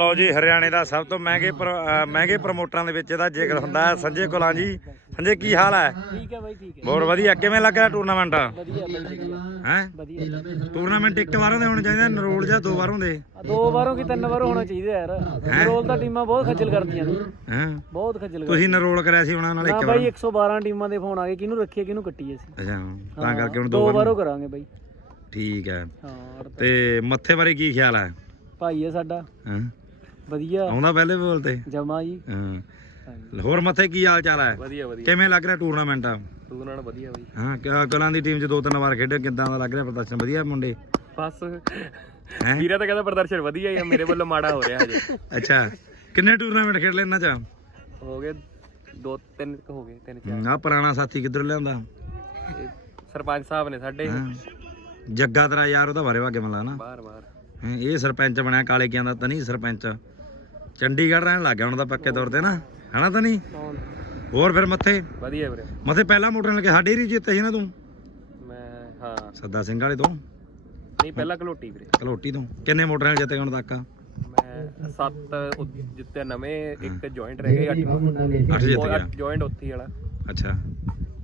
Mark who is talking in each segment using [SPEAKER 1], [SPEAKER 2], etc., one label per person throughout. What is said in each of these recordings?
[SPEAKER 1] ਲਓ ਜੀ ਹਰਿਆਣੇ ਦਾ ਸਭ ਤੋਂ ਮਹਿੰਗੇ ਮਹਿੰਗੇ ਪ੍ਰਮੋਟਰਾਂ ਦੇ ਵਿੱਚ ਇਹਦਾ ਜ਼ਿਕਰ ਹੁੰਦਾ ਹੈ ਸੰਜੇ ਕੁਲਾਂ ਜੀ। ਸੰਜੇ ਕੀ ਹਾਲ ਹੈ?
[SPEAKER 2] ਠੀਕ ਹੈ ਬਾਈ ਠੀਕ ਹੈ।
[SPEAKER 1] ਬਹੁਤ ਵਧੀਆ। ਕਿਵੇਂ ਲੱਗ ਰਿਹਾ ਟੂਰਨਾਮੈਂਟ?
[SPEAKER 2] ਵਧੀਆ
[SPEAKER 1] ਹੈ? ਟੂਰਨਾਮੈਂਟ ਇੱਕ ਵਾਰਾਂ ਦੇ ਹੋਣੇ ਚਾਹੀਦੇ ਨਰੋਲ ਜਾਂ ਦੋ ਵਾਰਾਂ ਦੇ
[SPEAKER 2] ਆ ਦੋ ਵਾਰੋਂ ਕੀ ਤਿੰਨ ਵਾਰੋਂ ਹੋਣਾ ਚਾਹੀਦਾ ਯਾਰ। ਰੋਲ ਤਾਂ ਟੀਮਾਂ ਬਹੁਤ ਖੱਜਲ ਕਰਦੀਆਂ ਨੇ।
[SPEAKER 1] ਹੈ?
[SPEAKER 2] ਬਹੁਤ ਖੱਜਲ
[SPEAKER 1] ਤੁਸੀਂ ਨਰੋਲ ਕਰਿਆ ਸੀ ਉਹਨਾਂ ਨਾਲ ਇੱਕ ਵਾਰ?
[SPEAKER 2] ਬਾਈ 112 ਟੀਮਾਂ ਦੇ ਫੋਨ ਆ ਗਏ। ਕਿਹਨੂੰ ਰੱਖੀਏ ਕਿਹਨੂੰ ਕੱਟੀਏ ਅਸੀਂ?
[SPEAKER 1] ਅੱਛਾ ਤਾਂ ਕਰਕੇ ਹੁਣ ਦੋ ਵਾਰ
[SPEAKER 2] ਕਰਾਂਗੇ ਬਾਈ।
[SPEAKER 1] ਠੀਕ ਹੈ।
[SPEAKER 2] ਹਾਂ
[SPEAKER 1] ਤੇ ਮੱਥੇ ਬਾਰੇ ਕੀ ਖਿਆਲ ਹੈ?
[SPEAKER 2] ਭਾਈ ਹੈ ਸਾਡਾ।
[SPEAKER 1] ਹਾਂ?
[SPEAKER 2] ਵਧੀਆ।
[SPEAKER 1] ਆਉਂਦਾ ਪਹਿਲੇ ਬੋਲ ਤੇ।
[SPEAKER 2] ਜਮਾ ਜੀ।
[SPEAKER 1] ਹਾਂ। ਹੋਰ ਮੱਥੇ ਕੀ ਹਾਲ ਚਾਲ ਹੈ?
[SPEAKER 2] ਵਧੀਆ ਵਧੀਆ।
[SPEAKER 1] ਕਿਵੇਂ ਲੱਗ ਰਿਹਾ ਟੂਰਨਾਮੈਂਟ
[SPEAKER 2] ਤੂੰ ਨਾਲ ਵਧੀਆ ਬਾਈ।
[SPEAKER 1] ਹਾਂ ਕ- ਕਲਾਂ ਦੀ ਟੀਮ 'ਚ ਦੋ ਤਿੰਨ ਵਾਰ ਖੇਡੇ ਕਿੱਦਾਂ ਦਾ ਲੱਗ ਰਿਹਾ ਪ੍ਰਦਰਸ਼ਨ? ਵਧੀਆ ਮੁੰਡੇ?
[SPEAKER 2] ਬਸ।
[SPEAKER 1] ਹੈ?
[SPEAKER 2] ਵੀਰਾ ਤਾਂ ਕਹਿੰਦਾ ਪ੍ਰਦਰਸ਼ਨ ਵਧੀਆ ਹੀ ਆ ਮੇਰੇ ਵੱਲੋਂ ਮਾੜਾ ਹੋ ਰਿਹਾ ਹਜੇ।
[SPEAKER 1] ਅੱਛਾ। ਕਿੰਨੇ ਟੂਰਨਾਮੈਂਟ ਖੇਡ ਲੈ ਇਹਨਾਂ 'ਚ?
[SPEAKER 2] ਹੋ ਗਏ ਦੋ ਤਿੰਨ ਕੁ ਹੋ ਗਏ ਤਿੰਨ
[SPEAKER 1] ਹਮ, ਆਹ ਪੁਰਾਣਾ ਸਾਥੀ ਕਿੱਧਰ ਲਿਆਂਦਾ?
[SPEAKER 2] ਇਹ ਸਰਪੰਚ ਸਾਹਿਬ ਨੇ ਸਾਡੇ।
[SPEAKER 1] ਹਾਂ। ਜੱਗਾ ਤੇਰਾ ਯਾਰ ਉਹਦਾ ਬਾਰੇ ਵਾਗੇ ਮਲਾ ਨਾ।
[SPEAKER 2] ਬਾਹਰ ਬਾਹਰ
[SPEAKER 1] ਇਹ ਸਰਪੰਚ ਬਣਿਆ ਕਾਲੇ ਕਿਆਂ ਦਾ ਤਾਂ ਨਹੀਂ ਸਰਪੰਚ। ਚੰਡੀਗੜ੍ਹ ਰਹਿਣ ਲੱਗ ਗਿਆ ਹੁਣ ਤਾਂ ਪੱਕੇ ਤੌਰ ਤੇ ਨਾ। ਹਨਾ ਤਾਂ ਨਹੀਂ? ਹੋਰ ਫਿਰ ਮੱਥੇ?
[SPEAKER 2] ਵਧੀਆ ਵੀਰੇ।
[SPEAKER 1] ਮੱਥੇ ਪਹਿਲਾ ਮੋਟਰ ਲੱਗੇ ਸਾਡੀ ਰੀ ਜਿੱਤੇ ਸੀ ਨਾ ਤੂੰ?
[SPEAKER 2] ਮੈਂ ਹਾਂ।
[SPEAKER 1] ਸੱਦਾ ਸਿੰਘ ਵਾਲੇ ਤੋਂ?
[SPEAKER 2] ਨਹੀਂ ਪਹਿਲਾਂ ਕਲੋਟੀ ਵੀਰੇ।
[SPEAKER 1] ਕਲੋਟੀ ਤੋਂ। ਕਿੰਨੇ ਮੋਟਰਾਂ ਜਿੱਤੇ ਹੁਣ ਤੱਕ?
[SPEAKER 2] ਮੈਂ ਜਿੱਤੇ ਨਵੇਂ ਇੱਕ ਜੁਆਇੰਟ ਰਹਿ ਗਏ ਅੱਠ
[SPEAKER 1] ਅੱਠ ਜਿੱਤ ਗਿਆ।
[SPEAKER 2] ਜੁਆਇੰਟ ਉੱਥੇ ਵਾਲਾ।
[SPEAKER 1] ਅੱਛਾ।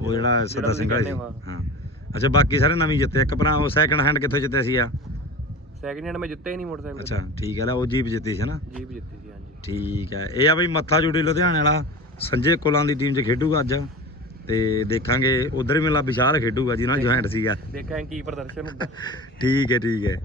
[SPEAKER 1] ਉਹ ਜਿਹੜਾ ਸੱਦਾ ਸਿੰਘ ਵਾਲੇ ਹਾਂ। ਅੱਛਾ ਬਾਕੀ ਸਾਰੇ ਨਵੀਂ ਜਿੱਤੇ। ਇੱਕ ਭਰਾ ਉਹ ਸੈਕੰਡ ਹੈਂਡ ਕਿੱਥੋਂ ਜਿੱਤੇ ਸੀ ਆ
[SPEAKER 2] ਸੈਕਿੰਡ ਹੈਂਡ ਮੈਂ ਜਿੱਤੇ ਹੀ ਨਹੀਂ ਮੋਟਰਸਾਈਕਲ
[SPEAKER 1] ਅੱਛਾ ਠੀਕ ਹੈ ਲੈ ਉਹ ਜੀਪ ਜਿੱਤੀ ਸੀ ਨਾ?
[SPEAKER 2] ਜੀਪ ਜਿੱਤੀ ਸੀ ਹਾਂਜੀ।
[SPEAKER 1] ਠੀਕ ਹੈ ਇਹ ਆ ਬਈ ਮੱਥਾ ਜੁੜੀ ਲੁਧਿਆਣੇ ਵਾਲਾ ਸੰਜੇ ਕੁਲਾਂ ਦੀ ਟੀਮ 'ਚ ਖੇਡੂਗਾ ਅੱਜ। ਤੇ ਦੇਖਾਂਗੇ ਉਧਰ ਵੀ ਮੇਲਾ ਵਿਸ਼ਾਲ ਖੇਡੂਗਾ ਜਿਹਨਾਂ ਜੁਆਇੰਟ ਸੀਗਾ।
[SPEAKER 2] ਦੇਖਾਂ ਕੀ ਪ੍ਰਦਰਸ਼ਨ ਹੁੰਦਾ।
[SPEAKER 1] ਠੀਕ ਹੈ ਠੀਕ ਹੈ।